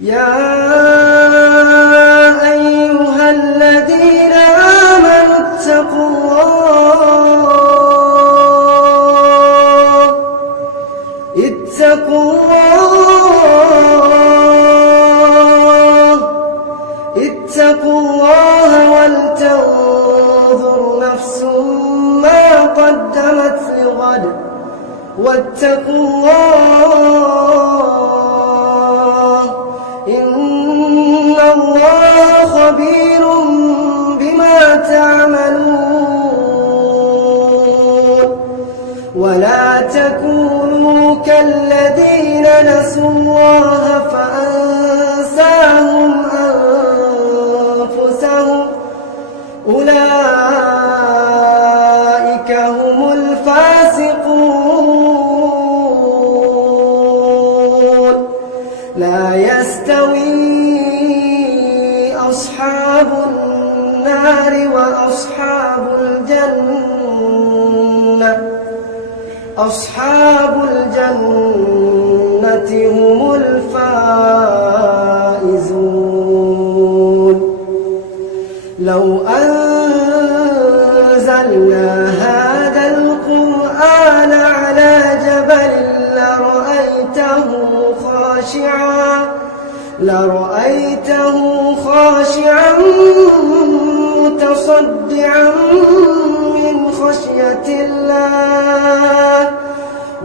يا أيها الذين آمنوا اتقوا الله ولتنظر نفس ما قدمت لغد واتقوا الله إن الله خبير بما تعملون ولا تكونوا كالذين نسوا الله فأنساهم أنفسهم أولئك هم الفاسقون لا يستوي أصحاب النار وأصحاب الجنة أصحاب الجنة هم الفائزون لو أنزلنا هذا القرآن على جبل لرأيته خاشعا متصدعا من خشية الله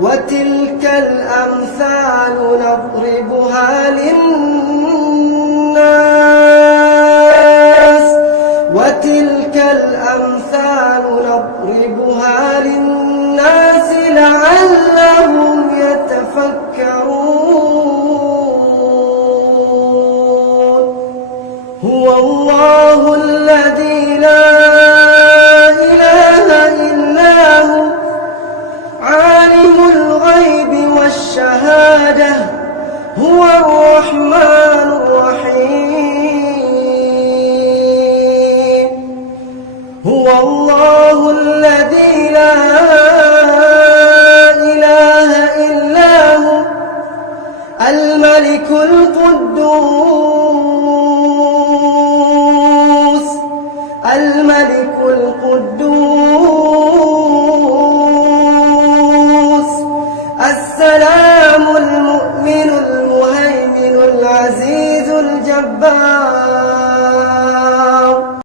وتلك الأمثال نضربها للناس لعلهم يتفكرون هو الله الذي لا إله إلا هو عالم الغيب والشهادة هو الرحمن الرحيم هو الله الذي لا إله إلا هو الملك القدوس